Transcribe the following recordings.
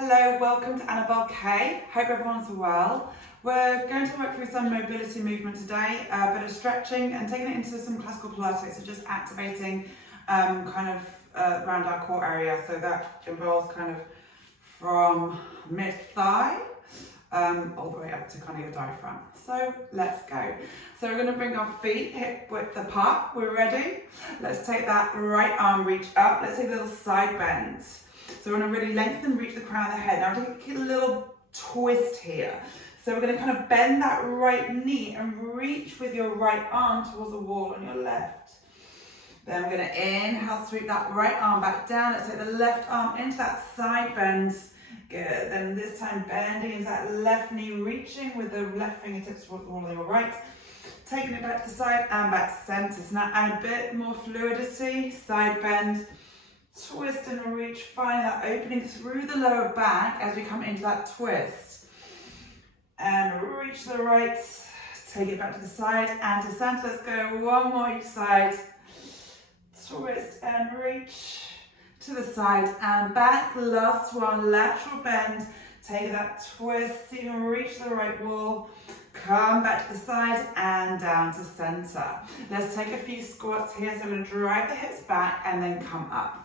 Hello, welcome to Annabelle K. Hope everyone's well. We're going to work through some mobility movement today, a bit of stretching and taking it into some classical Pilates, so just activating around our core area. So that involves kind of from mid-thigh all the way up to kind of your diaphragm. So let's go. So we're going to bring our feet hip width apart. We're ready. Let's take that right arm reach up. Let's take a little side bend. So we're going to really lengthen, reach the crown of the head. Now we're going to take a little twist here. So we're going to kind of bend that right knee and reach with your right arm towards the wall on your left. Then we're going to inhale, sweep that right arm back down. Let's take the left arm into that side bend. Good. Then this time bending into that left knee, reaching with the left fingertips towards the wall on your right. Taking it back to the side and back to center. So now add a bit more fluidity, side bend. Twist and reach, find that opening through the lower back as we come into that twist. And reach to the right, take it back to the side and to center. Let's go one more each side. Twist and reach to the side and back. Last one, lateral bend. Take that twist, see and reach to the right wall. Come back to the side and down to center. Let's take a few squats here. So I'm going to drive the hips back and then come up.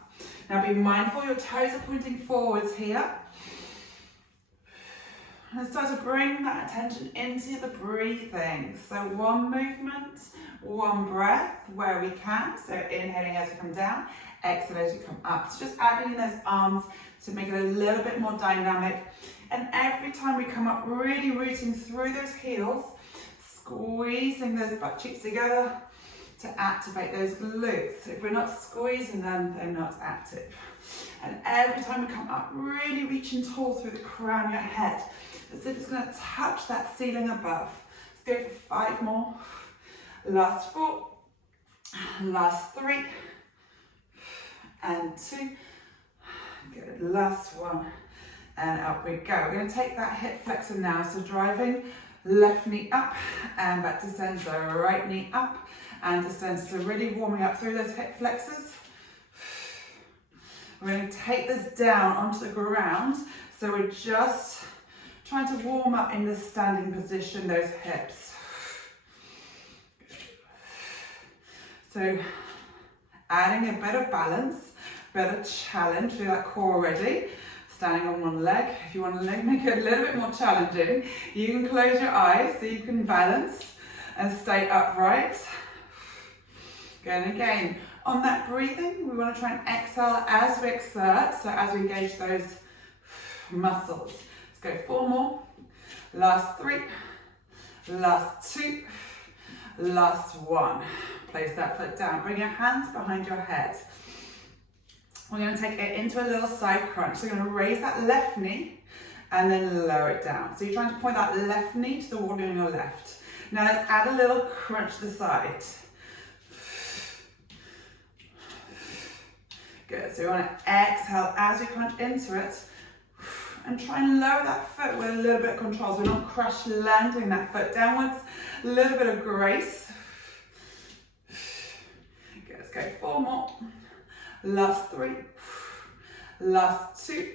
Now be mindful your toes are pointing forwards here. And start to bring that attention into the breathing. So one movement, one breath where we can. So inhaling as we come down, exhale as you come up. So just adding in those arms to make it a little bit more dynamic. And every time we come up, really rooting through those heels, squeezing those butt cheeks together to activate those glutes. If we're not squeezing them, they're not active. And every time we come up, really reaching tall through the crown of your head, as if it's going to touch that ceiling above. Let's go for 5 more. Last 4, last 3, and 2. Good, last 1, and up we go. We're going to take that hip flexor now, so driving left knee up and back to center, right knee up and to center. So really warming up through those hip flexors. We're going to take this down onto the ground. So we're just trying to warm up in the standing position, those hips. So adding a bit of balance, bit of challenge through that core already. Standing on one leg. If you want to make it a little bit more challenging, you can close your eyes so you can balance and stay upright. Good, and again, on that breathing, we want to try and exhale as we exert, so as we engage those muscles. Let's go 4 more. Last 3, last 2, last 1. Place that foot down. Bring your hands behind your head. We're going to take it into a little side crunch. So we're going to raise that left knee and then lower it down. So you're trying to point that left knee to the wall on your left. Now let's add a little crunch to the side. Good, so you want to exhale as you crunch into it and try and lower that foot with a little bit of control. So we're not crush landing that foot downwards. A little bit of grace. Good, let's go 4 more. Last 3, last 2,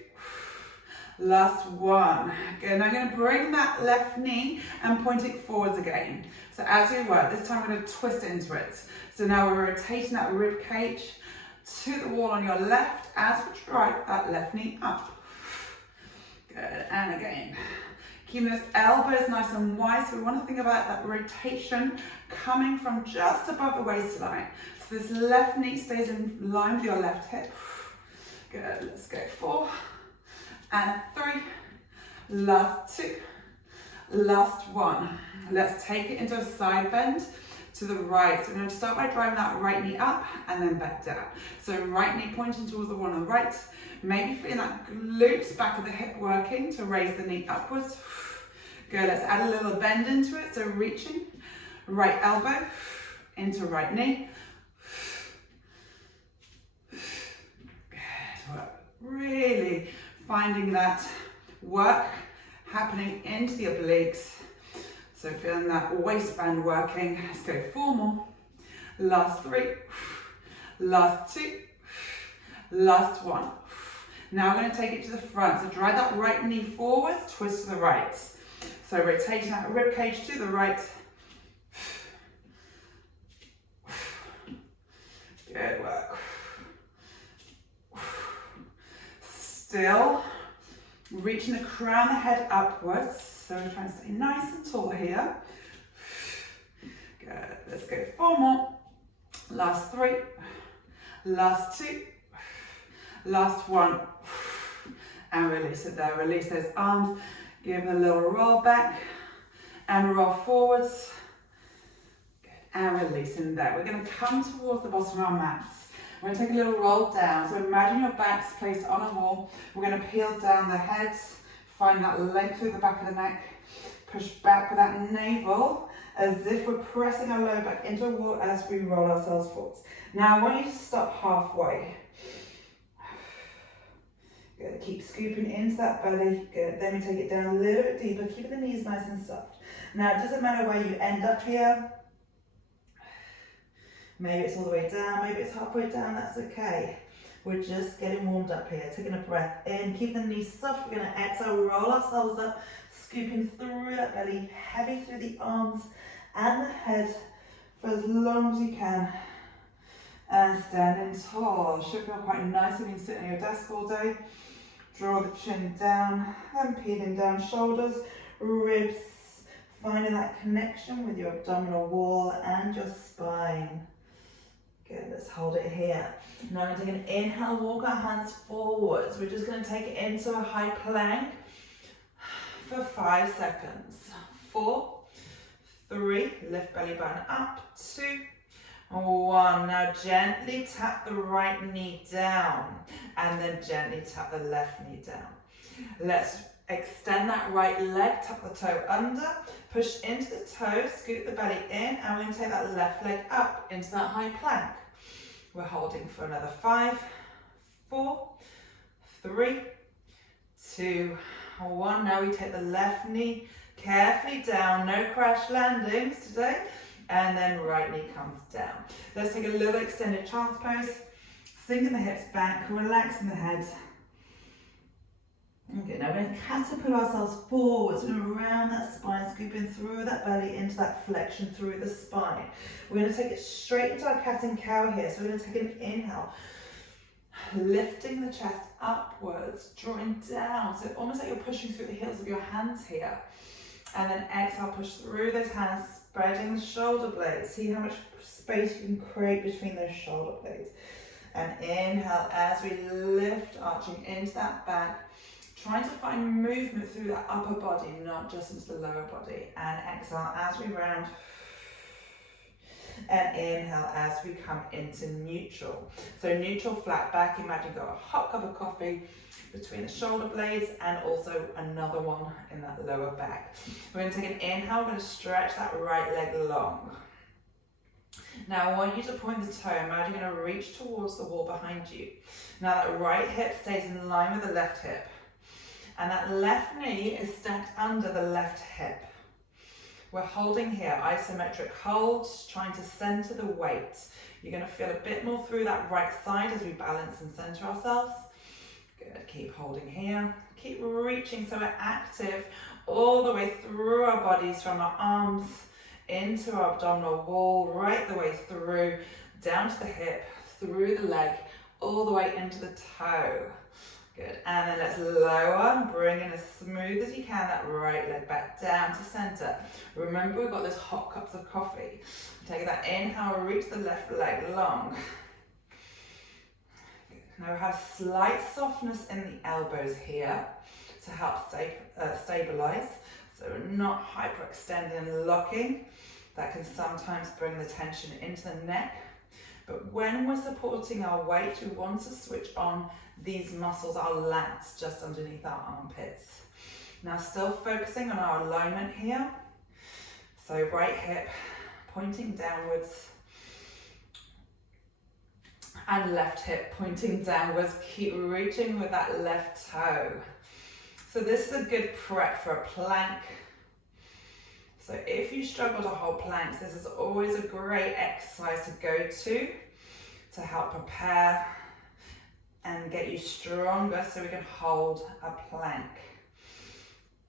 last 1. Good, now I'm going to bring that left knee and point it forwards again. So as we work, this time we're going to twist into it. So now we're rotating that rib cage to the wall on your left as we drive that left knee up. Good, and again. Keeping those elbows nice and wide, so we want to think about that rotation coming from just above the waistline. So this left knee stays in line with your left hip. Good, let's go 4 and 3, last 2, last 1. Let's take it into a side bend to the right. So we're going to start by driving that right knee up and then back down. So right knee pointing towards the one on the right. Maybe feeling that glutes back of the hip working to raise the knee upwards. Good, let's add a little bend into it. So reaching, right elbow into right knee. Good, really finding that work happening into the obliques. So feeling that waistband working. Let's go 4 more. Last 3, last 2, last 1. Now we're going to take it to the front. So drive that right knee forwards, twist to the right. So rotating that rib cage to the right. Good work. Still reaching the crown of the head upwards. So we're trying to stay nice and tall here. Good. Let's go 4 more. Last 3. Last 2. Last 1. And release it there. Release those arms. Give it a little roll back. And roll forwards. Good. And releasing there. We're going to come towards the bottom of our mats. We're going to take a little roll down. So imagine your back's placed on a wall. We're going to peel down the head. Find that length through the back of the neck. Push back with that navel as if we're pressing our lower back into a wall as we roll ourselves forwards. Now I want you to stop halfway. Good. Keep scooping into that belly. Good. Then we take it down a little bit deeper, keeping the knees nice and soft. Now it doesn't matter where you end up here. Maybe it's all the way down, maybe it's halfway down, that's okay. We're just getting warmed up here, taking a breath in, keep the knees soft. We're going to exhale, roll ourselves up, scooping through that belly, heavy through the arms and the head for as long as you can. And standing tall. Should feel quite nice when you're sitting at your desk all day. Draw the chin down and peeling down shoulders, ribs, finding that connection with your abdominal wall and your spine. Good, let's hold it here. Now we're taking an inhale, walk our hands forwards. We're just going to take it into a high plank for 5 seconds. 4, 3, lift belly button up, 2, 1. Now gently tap the right knee down and then gently tap the left knee down. Let's extend that right leg, tuck the toe under, push into the toe, scoot the belly in, and we're going to take that left leg up into that high plank. We're holding for another 5, 4, 3, 2, 1. Now we take the left knee carefully down, no crash landings today, and then right knee comes down. Let's take a little extended child's pose, sinking the hips back, relaxing the head. Okay, now we're going to catapult ourselves forwards and around that spine, scooping through that belly into that flexion through the spine. We're going to take it straight into our cat and cow here. So we're going to take an inhale, lifting the chest upwards, drawing down. So almost like you're pushing through the heels of your hands here. And then exhale, push through those hands, spreading the shoulder blades. See how much space you can create between those shoulder blades. And inhale as we lift, arching into that back. Trying to find movement through that upper body, not just into the lower body. And exhale as we round. And inhale as we come into neutral. So neutral, flat back. Imagine you've got a hot cup of coffee between the shoulder blades and also another one in that lower back. We're going to take an inhale. We're going to stretch that right leg long. Now I want you to point the toe. Imagine you're going to reach towards the wall behind you. Now that right hip stays in line with the left hip. And that left knee is stacked under the left hip. We're holding here, isometric holds, trying to center the weight. You're going to feel a bit more through that right side as we balance and center ourselves. Good, keep holding here. Keep reaching so we're active all the way through our bodies, from our arms into our abdominal wall, right the way through, down to the hip, through the leg, all the way into the toe. Good, and then let's lower, bring in as smooth as you can that right leg back down to center. Remember, we've got those hot cups of coffee. Take that inhale, reach the left leg long. Good. Now we have slight softness in the elbows here to help stabilize. So we're not hyperextending and locking. That can sometimes bring the tension into the neck. But when we're supporting our weight, we want to switch on these muscles, our lats, just underneath our armpits. Now still focusing on our alignment here. So right hip pointing downwards and left hip pointing downwards. Keep reaching with that left toe. So this is a good prep for a plank. So if you struggle to hold planks, this is always a great exercise to go to help prepare and and get you stronger so we can hold a plank.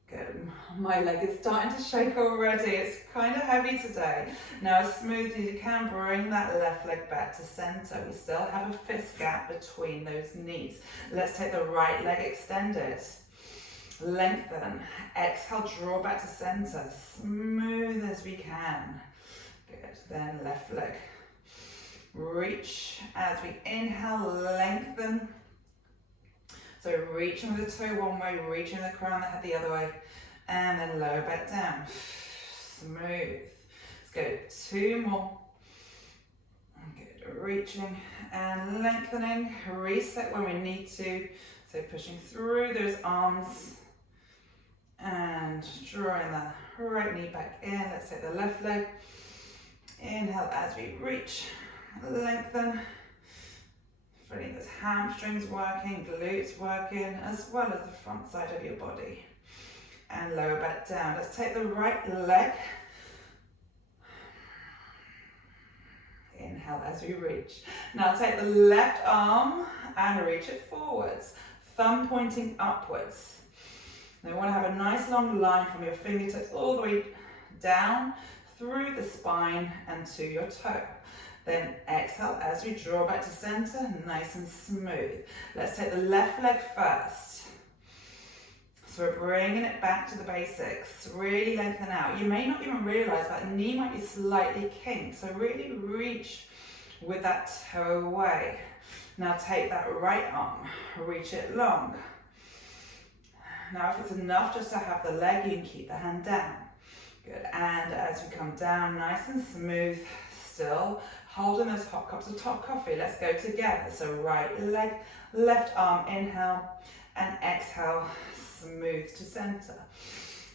Good. My leg is starting to shake already. It's kind of heavy today. Now, as smoothly as you can, bring that left leg back to center. We still have a fist gap between those knees. Let's take the right leg, extend it. Lengthen. Exhale, draw back to center. Smooth as we can. Good. Then left leg. Reach as we inhale, lengthen. So reaching the toe one way, reaching the crown of the head the other way, and then lower back down. Smooth. Let's go 2 more. Good. Reaching and lengthening. Reset when we need to. So pushing through those arms and drawing the right knee back in. Let's take the left leg. Inhale as we reach, lengthen. Feeling those hamstrings working, glutes working, as well as the front side of your body. And lower back down. Let's take the right leg. Inhale as we reach. Now take the left arm and reach it forwards. Thumb pointing upwards. Now you want to have a nice long line from your fingertips all the way down through the spine and to your toe. Then exhale as we draw back to center, nice and smooth. Let's take the left leg first. So we're bringing it back to the basics. Really lengthen out. You may not even realize that knee might be slightly kinked. So really reach with that toe away. Now take that right arm, reach it long. Now if it's enough just to have the leg, you can keep the hand down. Good, and as we come down, nice and smooth, still holding those hot cups of top coffee. Let's go together. So right leg, left arm, inhale, and exhale, smooth to center.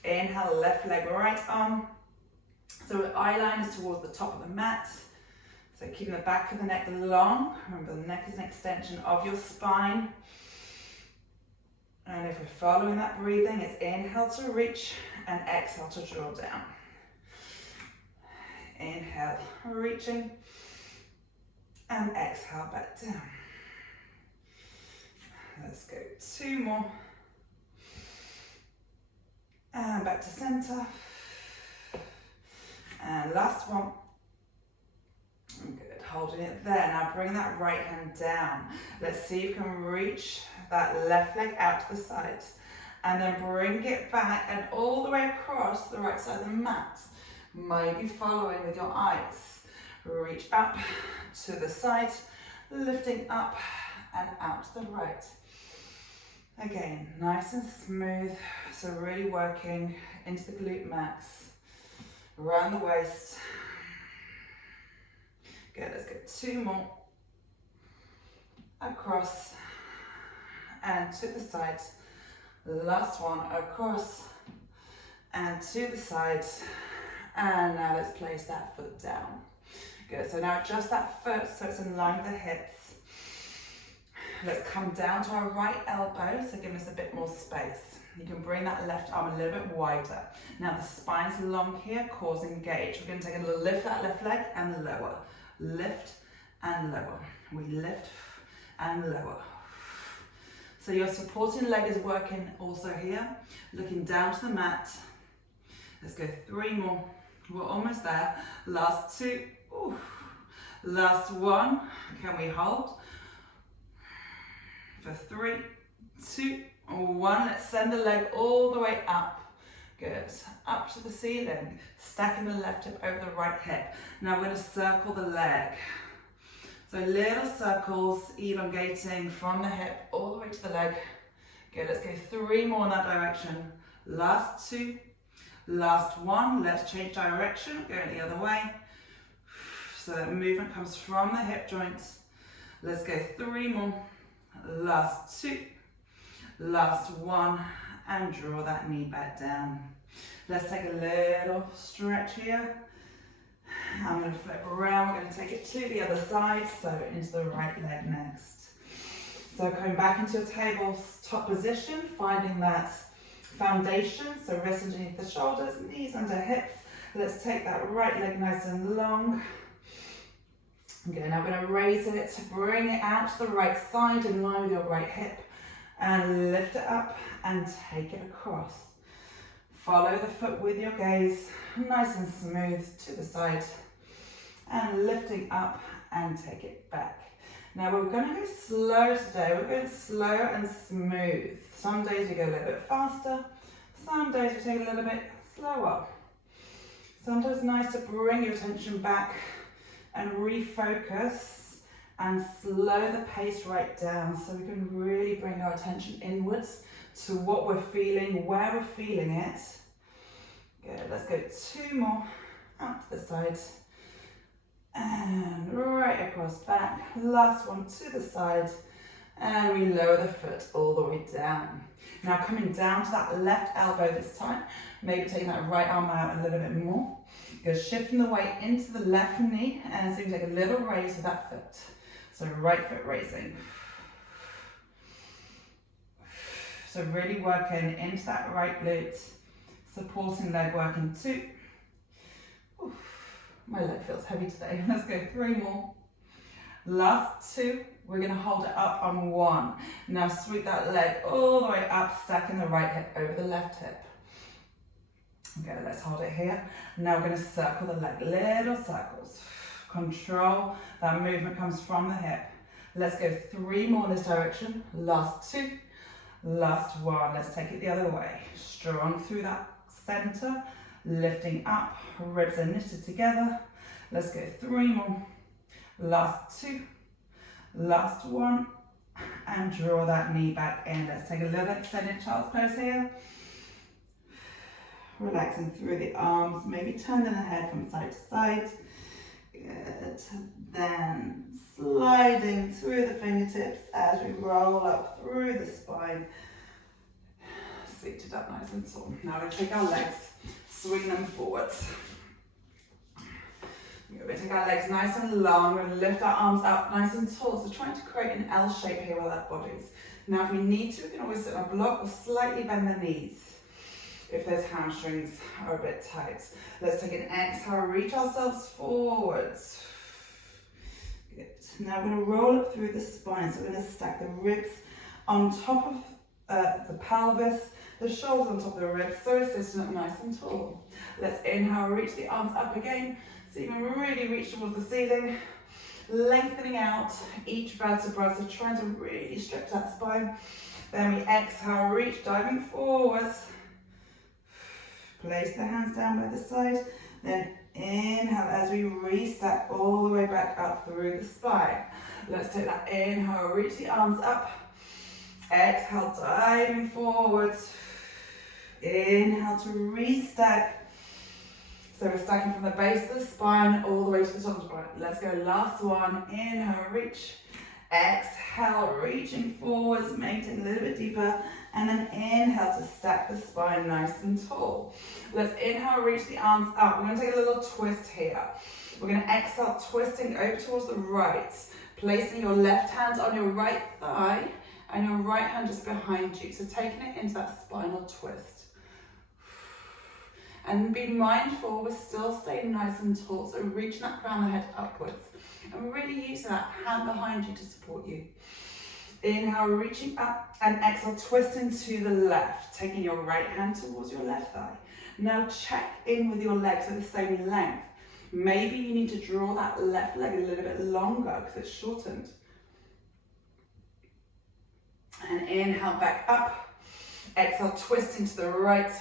Inhale, left leg, right arm. So eye line is towards the top of the mat. So keeping the back of the neck long. Remember, the neck is an extension of your spine. And if we're following that breathing, it's inhale to reach and exhale to draw down. Inhale, reaching, and exhale back down. Let's go 2 more. And back to center. And last one. Good, holding it there. Now bring that right hand down. Let's see if you can reach that left leg out to the side. And then bring it back and all the way across the right side of the mat. Maybe following with your eyes. Reach up to the side, lifting up and out to the right. Again, nice and smooth. So really working into the glute max. Around the waist. Good, let's get 2 more. Across and to the side. Last one, across and to the side. And now let's place that foot down. Good, so now adjust that foot so it's in line with the hips. Let's come down to our right elbow, so giving us a bit more space. You can bring that left arm a little bit wider. Now the spine's long here, cores engage. We're going to take a little lift that left leg and lower. Lift and lower. We lift and lower. So your supporting leg is working also here. Looking down to the mat. Let's go 3 more. We're almost there. Last 2. Ooh. Last 1. Can we hold? For 3, 2, 1. Let's send the leg all the way up. Good. Up to the ceiling. Stacking the left hip over the right hip. Now we're going to circle the leg. So little circles, elongating from the hip all the way to the leg. Good. Let's go 3 more in that direction. Last 2. Last 1. Let's change direction. Going the other way. So that movement comes from the hip joints. Let's go 3 more. Last 2. Last 1. And draw that knee back down. Let's take a little stretch here. I'm going to flip around. We're going to take it to the other side. So into the right leg next. So coming back into your tabletop position, finding that foundation. So wrists underneath the shoulders, knees under hips. Let's take that right leg nice and long. Okay, now we're going to raise it, bring it out to the right side in line with your right hip, and lift it up and take it across. Follow the foot with your gaze, nice and smooth to the side, and lifting up and take it back. Now we're going to go slow today. We're going slow and smooth. Some days we go a little bit faster, some days we take a little bit slower. Sometimes it's nice to bring your attention back and refocus and slow the pace right down so we can really bring our attention inwards to what we're feeling, where we're feeling it. Good, let's go 2 more out to the side and right across back. Last one to the side, and we lower the foot all the way down. Now coming down to that left elbow this time, maybe taking that right arm out a little bit more. Go shifting the weight into the left knee and so you take a little raise with that foot. So right foot raising. So really working into that right glute, supporting leg working 2. My leg feels heavy today. Let's go 3 more. Last 2. We're going to hold it up on 1. Now sweep that leg all the way up, stacking the right hip over the left hip. Okay, let's hold it here. Now we're going to circle the leg, little circles. Control, that movement comes from the hip. Let's go 3 more in this direction. Last 2, last 1. Let's take it the other way. Strong through that center, lifting up, ribs are knitted together. Let's go 3 more. Last 2, last 1, and draw that knee back in. Let's take a little extended child's pose here. Relaxing through the arms, maybe turning the head from side to side. Good. Then sliding through the fingertips as we roll up through the spine. Seated up nice and tall. Now we take our legs, swing them forwards. We're going to take our legs nice and long. We're going to lift our arms up nice and tall. So trying to create an L shape here with our bodies. Now if we need to, we can always sit on a block or slightly bend the knees if those hamstrings are a bit tight. Let's take an exhale, reach ourselves forwards. Good. Now we're going to roll up through the spine. So we're going to stack the ribs on top of the pelvis, the shoulders on top of the ribs, so we're sitting up nice and tall. Let's inhale, reach the arms up again, so you can really reach towards the ceiling, lengthening out each vertebra, so trying to really stretch that spine. Then we exhale, reach, diving forwards. Place the hands down by the side, then inhale as we restack all the way back up through the spine. Let's take that inhale, reach the arms up. Exhale, diving forwards. Inhale to restack. So we're stacking from the base of the spine all the way to the top of the spine. Let's go, last one. Inhale, reach. Exhale, reaching forwards, making it a little bit deeper. And then inhale to stack the spine nice and tall. Let's inhale, reach the arms up. We're going to take a little twist here. We're going to exhale, twisting over towards the right. Placing your left hand on your right thigh and your right hand just behind you. So taking it into that spinal twist. And be mindful, we're still staying nice and tall. So reaching that crown of the head upwards. And really using that hand behind you to support you. Inhale, reaching up, and exhale, twisting to the left, taking your right hand towards your left thigh. Now check in with your legs at the same length. Maybe you need to draw that left leg a little bit longer because it's shortened. And inhale, back up. Exhale, twisting to the right.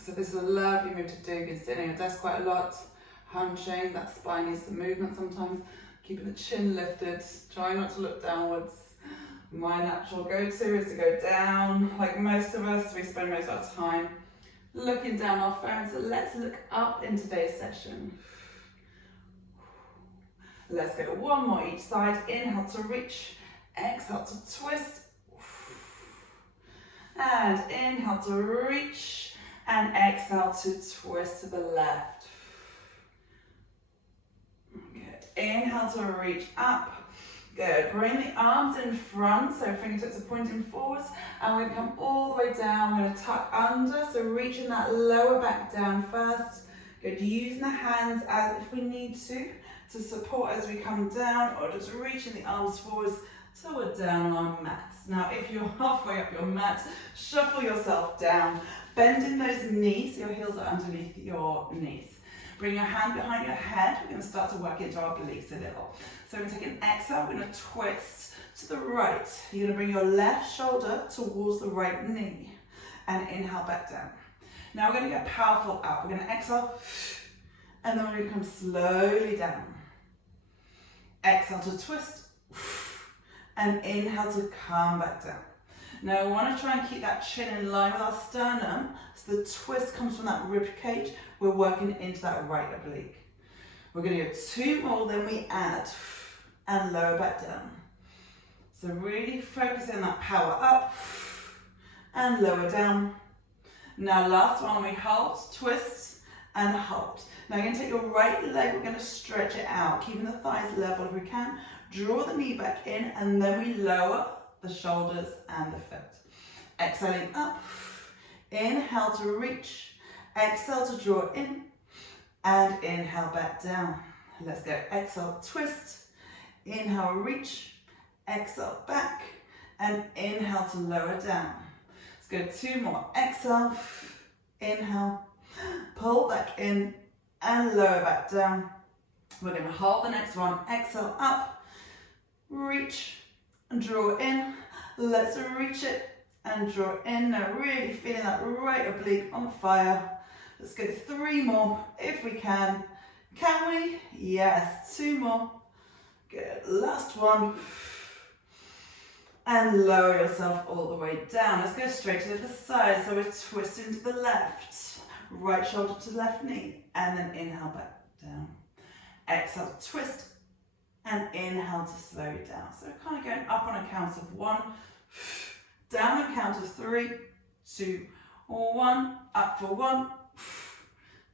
So this is a lovely move to do. You've been sitting at a desk quite a lot, hunching, that spine needs some movement sometimes. Keeping the chin lifted, try not to look downwards. My natural go-to is to go down. Like most of us, we spend most of our time looking down our phones. So let's look up in today's session. Let's go 1 more each side. Inhale to reach, exhale to twist. And inhale to reach, and exhale to twist to the left. Inhale to reach up. Good. Bring the arms in front, so fingertips are pointing forwards, and we're going to come all the way down. We're going to tuck under, so reaching that lower back down first. Good, using the hands as if we need to support as we come down, or just reaching the arms forwards till we're down on our mats. Now, if you're halfway up your mat, shuffle yourself down, bending those knees, your heels are underneath your knees. Bring your hand behind your head. We're going to start to work into our obliques a little. So we're going to take an exhale, we're going to twist to the right. You're going to bring your left shoulder towards the right knee and inhale back down. Now we're going to get powerful up. We're going to exhale and then we're going to come slowly down. Exhale to twist and inhale to come back down. Now we want to try and keep that chin in line with our sternum, so the twist comes from that rib cage. We're working into that right oblique. We're going to do 2 more, then we add and lower back down. So really focusing on that power up and lower down. Now last one, we hold, twist and hold. Now you're going to take your right leg, we're going to stretch it out, keeping the thighs level if we can. Draw the knee back in and then we lower the shoulders and the foot. Exhaling up, inhale to reach, exhale to draw in, and inhale back down. Let's go, exhale, twist, inhale, reach, exhale back, and inhale to lower down. Let's go 2 more, exhale, inhale, pull back in, and lower back down. We're going to hold the next one, exhale up, reach, and draw in. Let's reach it and draw in. Now really feeling that right oblique on fire. Let's go 3 more if we can. Can we? Yes, 2 more. Good, last one. And lower yourself all the way down. Let's go straight to the other side. So we're twisting to the left. Right shoulder to left knee. And then inhale back down. Exhale, twist. And inhale to slow it down. So we're kind of going up on a count of 1, down a count of 3, 2, 1, up for 1,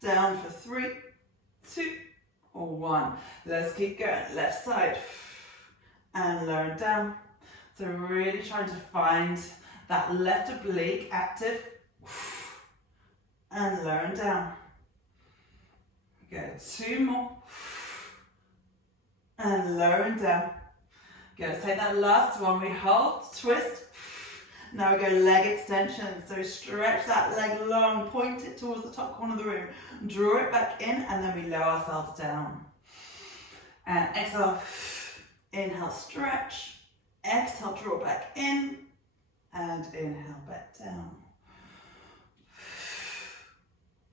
down for 3, 2, 1. Let's keep going. Left side and lower down. So really trying to find that left oblique active and lower down. Good. 2 more. And lower down. Good, let's take that last one. We hold, twist. Now we go leg extension. So we stretch that leg long, point it towards the top corner of the room. Draw it back in and then we lower ourselves down. And exhale, inhale, stretch. Exhale, draw back in. And inhale back down.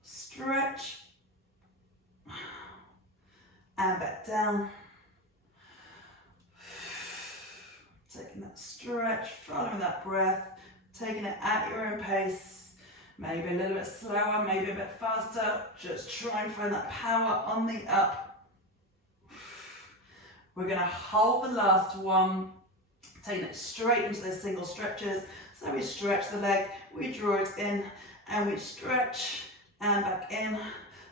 Stretch. And back down. Taking that stretch, following that breath, taking it at your own pace, maybe a little bit slower, maybe a bit faster. Just try and find that power on the up. We're going to hold the last one, taking it straight into those single stretches. So we stretch the leg, we draw it in, and we stretch and back in.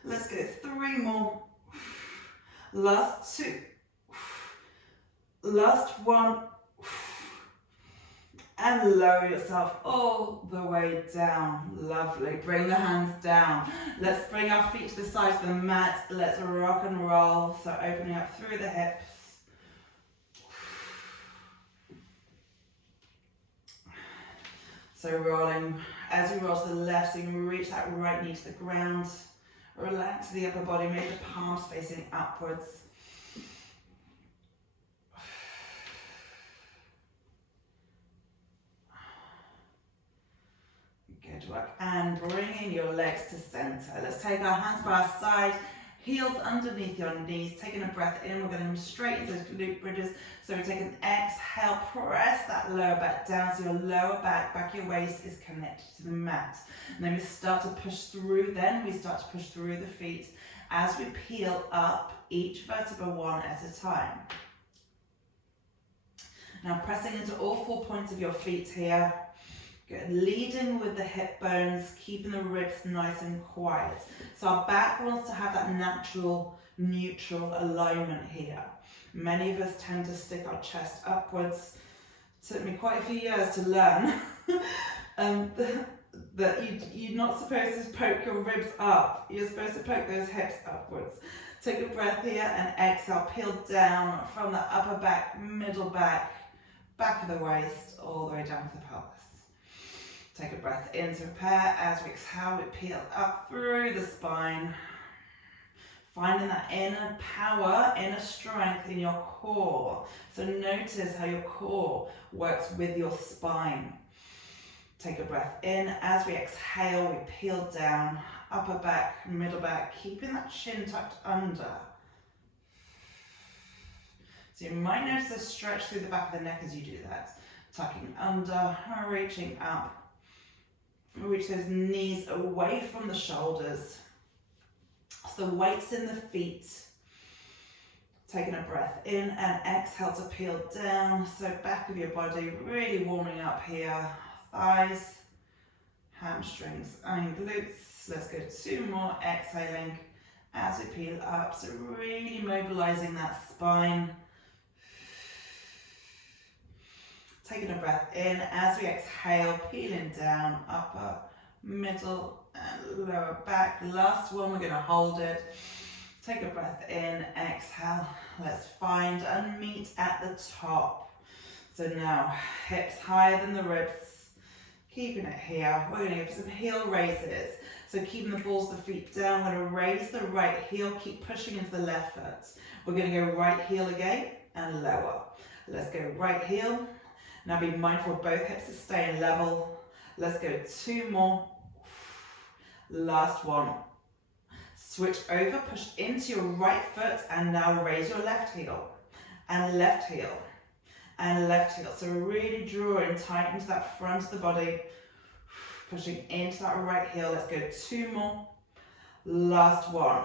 Let's go 3 more. Last 2. Last 1. And lower yourself all the way down. Lovely. Bring the hands down. Let's bring our feet to the sides of the mat. Let's rock and roll. So opening up through the hips. So rolling, as you roll to the left, so you can reach that right knee to the ground. Relax the upper body, make the palms facing upwards. Good work. And bringing your legs to center. Let's take our hands by our side, heels underneath your knees. Taking a breath in, we're going to move straight into those glute bridges. So we take an exhale, press that lower back down so your lower back your waist is connected to the mat. And then we start to push through, we start to push through the feet as we peel up each vertebra one at a time. Now pressing into all 4 points of your feet here. Good. Leading with the hip bones, keeping the ribs nice and quiet. So our back wants to have that natural, neutral alignment here. Many of us tend to stick our chest upwards. It took me quite a few years to learn. that you're not supposed to poke your ribs up. You're supposed to poke those hips upwards. Take a breath here and exhale, peel down from the upper back, middle back, back of the waist, all the way down to the pelvis. Take a breath in to prepare. As we exhale, we peel up through the spine. Finding that inner power, inner strength in your core. So notice how your core works with your spine. Take a breath in. As we exhale, we peel down, upper back, middle back, keeping that chin tucked under. So you might notice a stretch through the back of the neck as you do that. Tucking under, reaching up. Reach those knees away from the shoulders. So weight's in the feet. Taking a breath in and exhale to peel down. So back of your body really warming up here. Thighs, hamstrings and glutes. Let's go 2 more. Exhaling as we peel up. So really mobilizing that spine. Taking a breath in as we exhale, peeling down, upper, middle and lower back. Last one, we're going to hold it. Take a breath in, exhale. Let's find and meet at the top. So now, hips higher than the ribs. Keeping it here. We're going to give some heel raises. So keeping the balls of the feet down, we're going to raise the right heel, keep pushing into the left foot. We're going to go right heel again and lower. Let's go right heel. Now be mindful of both hips to stay level. Let's go 2 more. Last one. Switch over, push into your right foot and now raise your left heel. And left heel. And left heel. So we're really drawing tight into that front of the body. Pushing into that right heel. Let's go 2 more. Last one.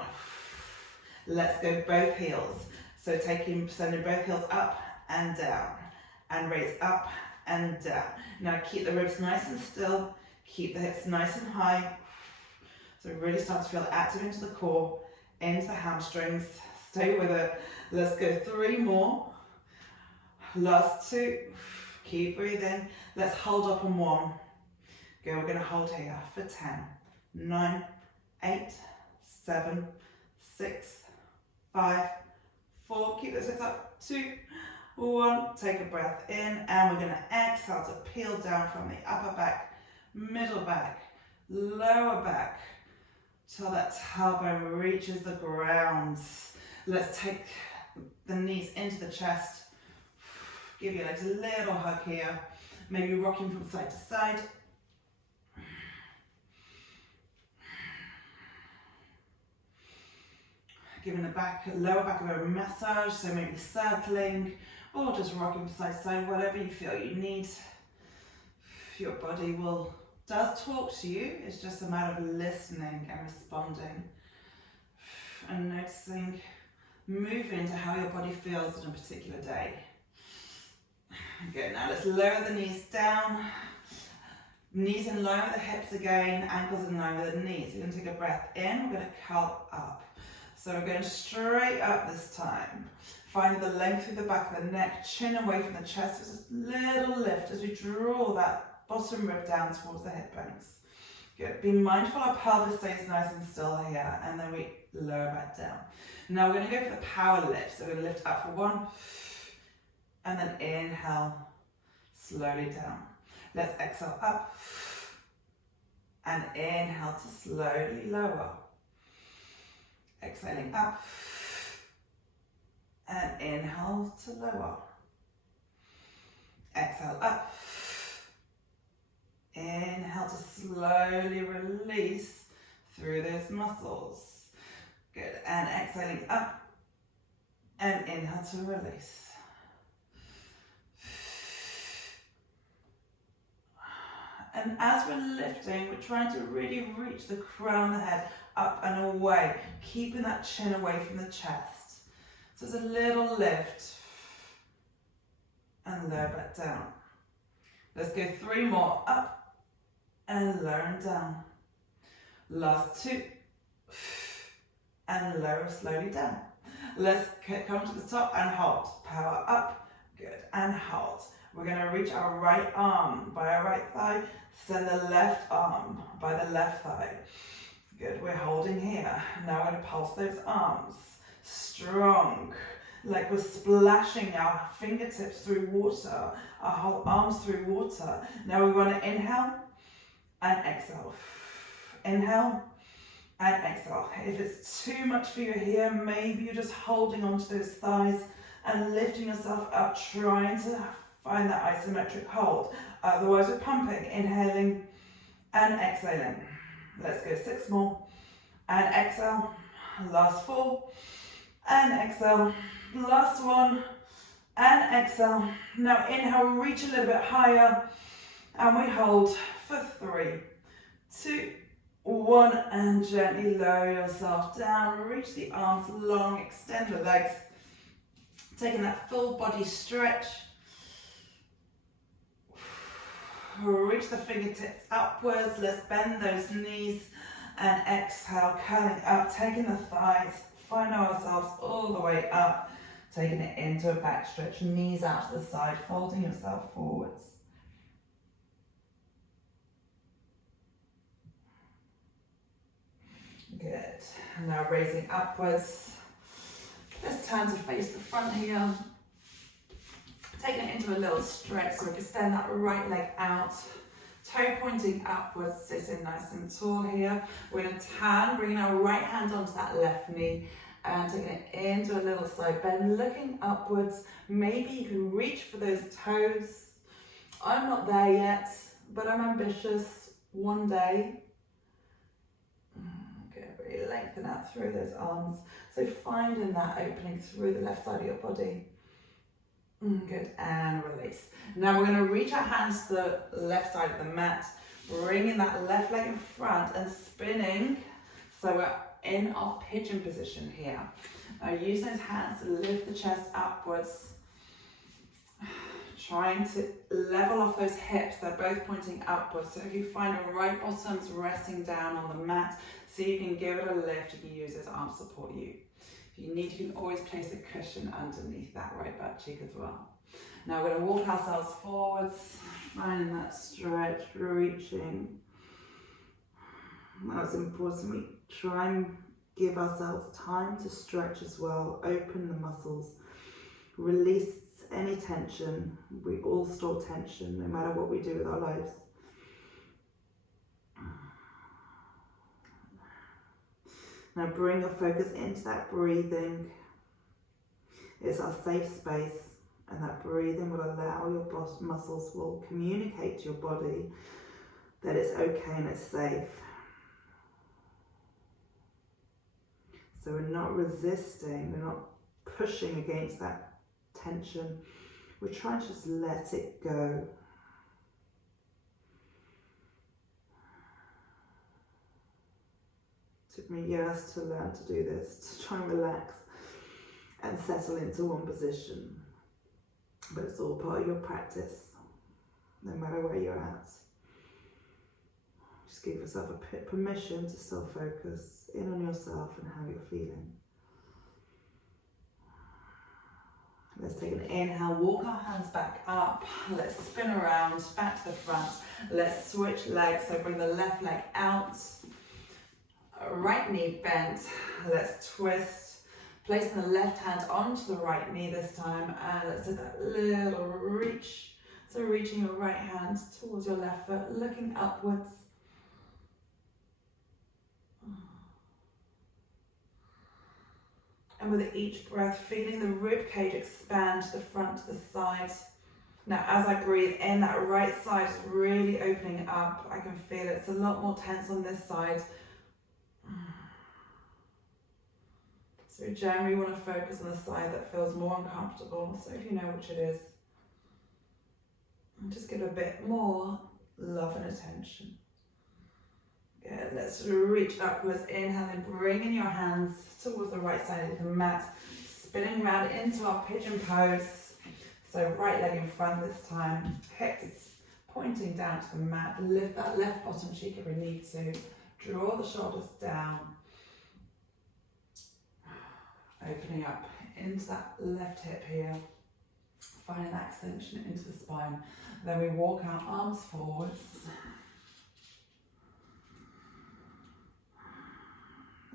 Let's go both heels. So sending both heels up and down. And raise up and down. Now keep the ribs nice and still. Keep the hips nice and high. So really start to feel active into the core, into the hamstrings. Stay with it. Let's go 3 more. Last 2. Keep breathing. Let's hold up on 1. Go, we're going to hold here for 10, 9, 8, 7, 6, 5, 4. Keep those legs up. 2, 1. Take a breath in and we're going to exhale to peel down from the upper back, middle back, lower back till that tailbone reaches the ground. Let's take the knees into the chest. Give your legs a little hug here. Maybe rocking from side to side. Giving the back, lower back a bit of a massage, so maybe circling or just rocking from side to side, whatever you feel you need. Your body does talk to you, it's just a matter of listening and responding and noticing, moving to how your body feels on a particular day. Good, now let's lower the knees down, knees in line with the hips again, ankles in line with the knees. We're going to take a breath in, we're going to curl up. So we're going straight up this time. Finding the length through the back of the neck, chin away from the chest. Just a little lift as we draw that bottom rib down towards the hip bones. Good. Be mindful our pelvis stays nice and still here, and then we lower back down. Now we're going to go for the power lift. So we're going to lift up for 1, and then inhale, slowly down. Let's exhale up, and inhale to slowly lower. Exhaling up, and inhale to lower. Exhale up. Inhale to slowly release through those muscles. Good. And exhaling up, and inhale to release. And as we're lifting, we're trying to really reach the crown of the head up and away, keeping that chin away from the chest. So it's a little lift and lower back down. Let's go 3 more, up and lower and down. Last 2 and lower slowly down. Let's come to the top and hold. Power up, good, and hold. We're going to reach our right arm by our right thigh, send the left arm by the left thigh. Good, we're holding here. Now we're going to pulse those arms. Strong, like we're splashing our fingertips through water, our whole arms through water. Now we want to inhale and exhale. Inhale and exhale. If it's too much for you here, maybe you're just holding onto those thighs and lifting yourself up, trying to find that isometric hold. Otherwise, we're pumping, inhaling and exhaling. Let's go 6 more. And exhale. Last 4. And exhale. Last 1. And exhale. Now inhale, reach a little bit higher. And we hold for 3, 2, 1. And gently lower yourself down. Reach the arms long, extend the legs. Taking that full body stretch. Reach the fingertips upwards. Let's bend those knees. And exhale, curling up, taking the thighs. Find ourselves all the way up. Taking it into a back stretch. Knees out to the side, folding yourself forwards. Good. And now raising upwards. Let's turn to face the front here. Taking it into a little stretch so we can extend that right leg out. Toe pointing upwards, sitting nice and tall here. We're going to turn, bringing our right hand onto that left knee and taking it into a little side bend, looking upwards. Maybe you can reach for those toes. I'm not there yet, but I'm ambitious. One day. Okay, really lengthen out through those arms. So finding that opening through the left side of your body. Good, and release. Now we're going to reach our hands to the left side of the mat, bringing that left leg in front and spinning. So we're in our pigeon position here. Now use those hands to lift the chest upwards, trying to level off those hips. They're both pointing upwards. So if you find your right bottom's resting down on the mat, so you can give it a lift, you can use those arms to support you. If you need, you can always place a cushion underneath that right butt cheek as well. Now we're going to walk ourselves forwards, finding that stretch, reaching. Now it's important we try and give ourselves time to stretch as well, open the muscles, release any tension. We all store tension no matter what we do with our lives. Now bring your focus into that breathing. It's our safe space, and that breathing will allow your muscles, will communicate to your body that it's okay and it's safe. So we're not resisting, we're not pushing against that tension. We're trying to just let it go. Took me years to learn to do this, to try and relax and settle into one position. But it's all part of your practice, no matter where you're at. Just give yourself a permission to still focus in on yourself and how you're feeling. Let's take an inhale, walk our hands back up. Let's spin around, back to the front. Let's switch legs, so bring the left leg out. Right knee bent. Let's twist. Placing the left hand onto the right knee this time. And let's do that little reach. So reaching your right hand towards your left foot, looking upwards. And with each breath, feeling the rib cage expand to the front, to the side. Now, as I breathe in, that right side is really opening up. I can feel it. It's a lot more tense on this side. So generally you want to focus on the side that feels more uncomfortable. So if you know which it is, just give a bit more love and attention. Good. Let's reach upwards, inhaling, bringing your hands towards the right side of the mat, spinning around into our pigeon pose. So right leg in front this time, hips pointing down to the mat. Lift that left bottom cheek if we need to. Draw the shoulders down. Opening up into that left hip here. finding that extension into the spine. Then we walk our arms forwards.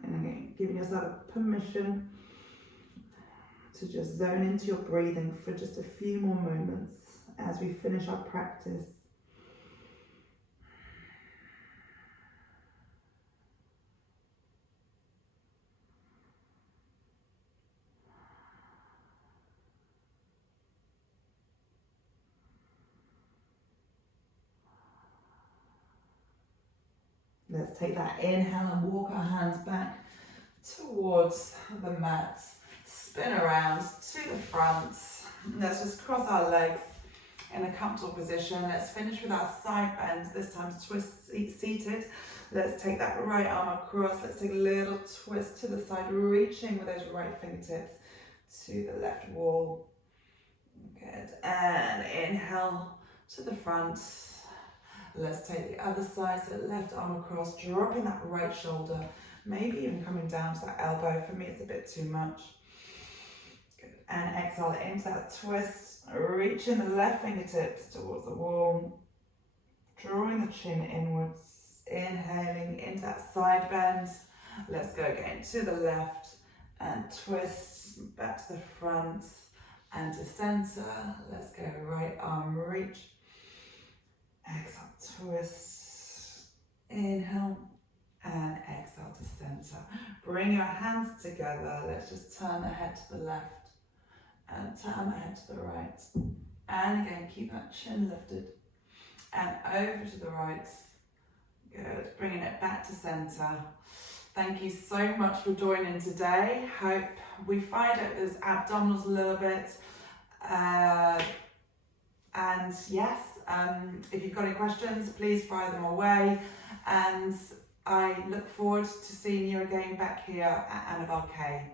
And again, giving yourself permission to just zone into your breathing for just a few more moments as we finish our practice. Let's take that inhale and walk our hands back towards the mat. Spin around to the front. Let's just cross our legs in a comfortable position. Let's finish with our side bend, this time twist seated. Let's take that right arm across. Let's take a little twist to the side, reaching with those right fingertips to the left wall. Good. And inhale to the front. Let's take the other side, so left arm across, dropping that right shoulder, maybe even coming down to that elbow. For me, it's a bit too much. Good. And exhale into that twist, reaching the left fingertips towards the wall, drawing the chin inwards, inhaling into that side bend. Let's go again to the left and twist back to the front and to center. Let's go right arm reach. Exhale, twist, inhale, and exhale to center. Bring your hands together. Let's just turn the head to the left and turn the head to the right. And again, keep that chin lifted. And over to the right. Good. Bringing it back to center. Thank you so much for joining today. Hope we fired up those abdominals a little bit. And yes, if you've got any questions, please fire them away. And I look forward to seeing you again back here at Annabelle K.